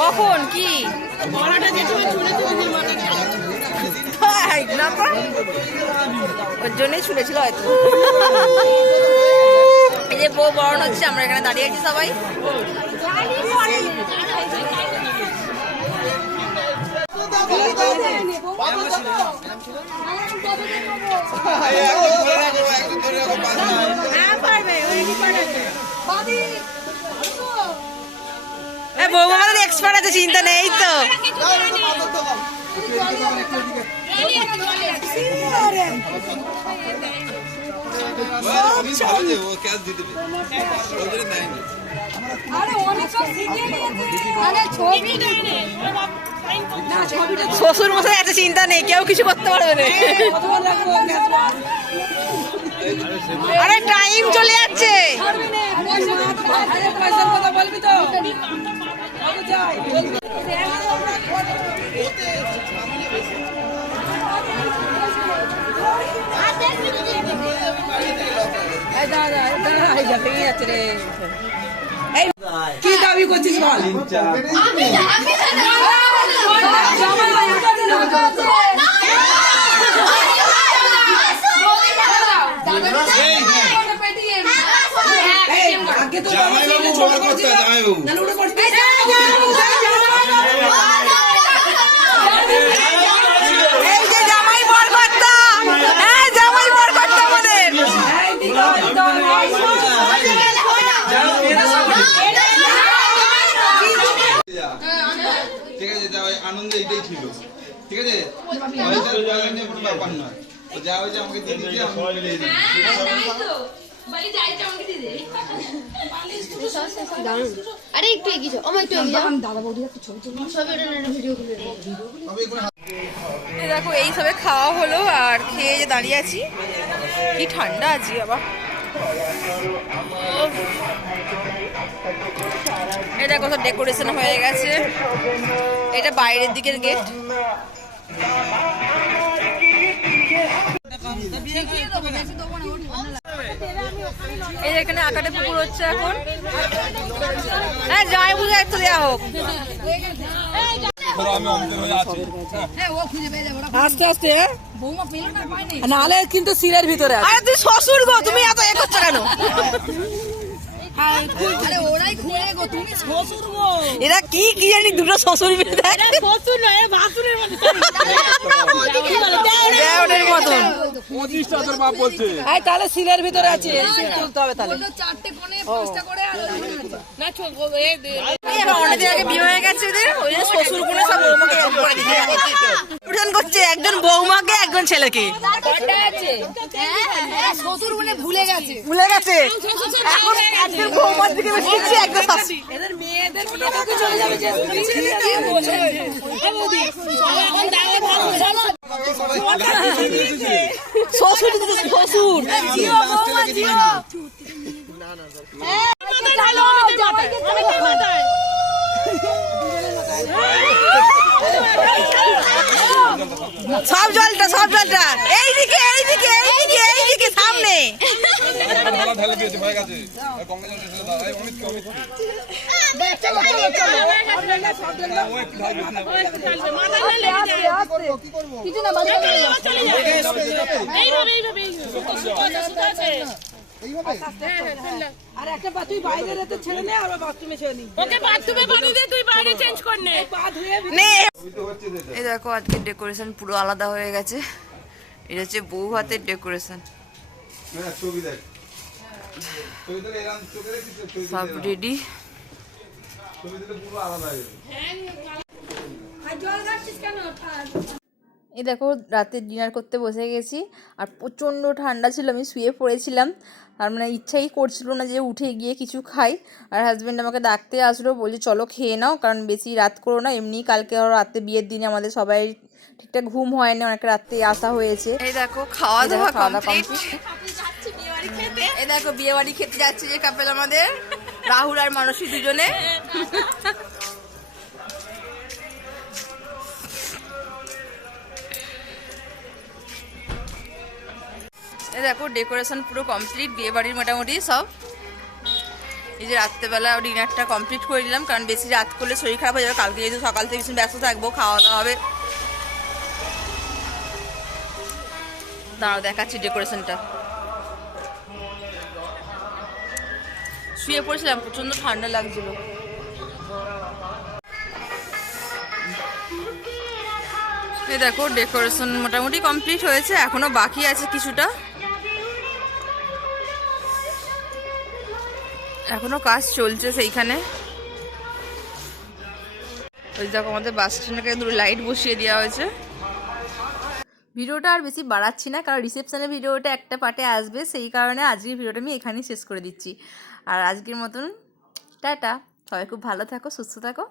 কখন কি ওর জন্যই ছুটেছিল হয়তো। এই যে বউ বরণ হচ্ছে, আমরা এখানে দাঁড়িয়ে আছি সবাই। বৌমা আমাদের এক্সপার্ট আছে, চিন্তা নেই তো। শ্বশুর মশাই এত চিন্তা নেই, কেউ কিছু করতে পারবে না। আরে টাইম চলে যাচ্ছে। কি দাবি করছিস বল? ঠিক আছে, আনন্দ এইটাই ছিল। ঠিক আছে, ব্যাপার নয়, যা হয়েছে আমাকে দিয়ে দিচ্ছে। আরে একটু এগিয়ে যাও, আমার একটু এগিয়ে যাও। দাদা বৌদি একটু ছবি তুলবো, সব এটা ভিডিও করে দেখো এই সবে খাওয়া হলো আর খেয়ে যে দাঁড়িয়ে আছি। কি ঠান্ডা আছি আবার। এই দেখো সব ডেকোরেশন হয়ে গেছে। এটা বাইরের দিকের গেট। এই এখানে আকাটে পুকুর হচ্ছে এখন। হ্যাঁ যাই বুঝে একটু দেওয়া হোক। আস্তে আস্তে নালে কিন্তু সিলের ভিতরে। আরে তুই শ্বশুর গো, তুমি এত এ করছো কেন? এরা কি কি জানি দুটো শ্বশুর মতন। তাহলে সিলের ভিতরে আছে, তুলতে হবে তাহলে। অনেকদিন আগে বিয়ে হয়ে গেছে ওদের, ওই জন্য শ্বশুর গুলো সব বৌমাকে করছে, একজন বৌমাকে একজন ছেলেকে। শ্বশুর বলে ভুলে গেছে এখন একজন বৌমার দিকে বেশি একজন শাশুড়ি। এদের মেয়েদের চলে যাবে যে শ্বশুর শ্বশুর সব জলটা এইদিকে এইদিকে এইদিকে এইদিকে সামনে। আর একটা তুই বাইরে রেতে ছেড়ে নে, আর বাথরুমে ছেড়ে নি। ওকে বাথরুমে পানি দে, তুই বাইরে চেঞ্জ কর নে। এই দেখো আজকে ডেকোরেশন পুরো আলাদা হয়ে গেছে। এটা হচ্ছে বউ ভাতের ডেকোরেশন। সব রেডি। এই দেখো রাতে ডিনার করতে বসে গেছি আর প্রচণ্ড ঠান্ডা ছিল, আমি শুয়ে পড়েছিলাম। আর মানে ইচ্ছাই করছিল না যে উঠে গিয়ে কিছু খাই। আর হাজব্যান্ড আমাকে ডাকতে আসলো, বলছে চলো খেয়ে নাও, কারণ বেশি রাত করো না। এমনি কালকে রাতে বিয়ের দিনে আমাদের সবাই ঠিকঠাক ঘুম হয়নি, অনেক রাতে আসা হয়েছে। এই দেখো খাওয়া দাওয়া কমপ্লিট। খেতে। এই দেখো বিয়ে বাড়ি খেতে যাচ্ছে যে কাপেল আমাদের রাহুল আর মানসী দুজনে। এই দেখো ডেকোরেশন পুরো কমপ্লিট বিয়ে বাড়ির মোটামুটি সব। এই যে রাত্রেবেলা ডিনারটা কমপ্লিট করে দিলাম, কারণ বেশি রাত করলে শরীর খারাপ হয়ে যাবে। কালকে যেহেতু সকাল থেকে ভীষণ ব্যস্ত থাকবো, খাওয়া দাওয়া হবে। দাঁড়াও দেখাচ্ছি ডেকোরেশনটা। শুয়ে পড়েছিলাম, প্রচন্ড ঠান্ডা লাগছিল। এই দেখো ডেকোরেশন মোটামুটি কমপ্লিট হয়েছে, এখনো বাকি আছে কিছুটা, এখনো কাজ চলছে সেইখানে। ওই দেখো আমাদের বাস স্ট্যান্ডে দুটো লাইট বসিয়ে দেওয়া হয়েছে। ভিডিওটা আর বেশি বাড়াচ্ছি না, কারণ রিসেপশনের ভিডিওটা একটা পার্টে আসবে, সেই কারণে আজকের ভিডিওটা আমি এখানেই শেষ করে দিচ্ছি। আর আজকের মতন টাটা, সবাই খুব ভালো থাকো, সুস্থ থাকো।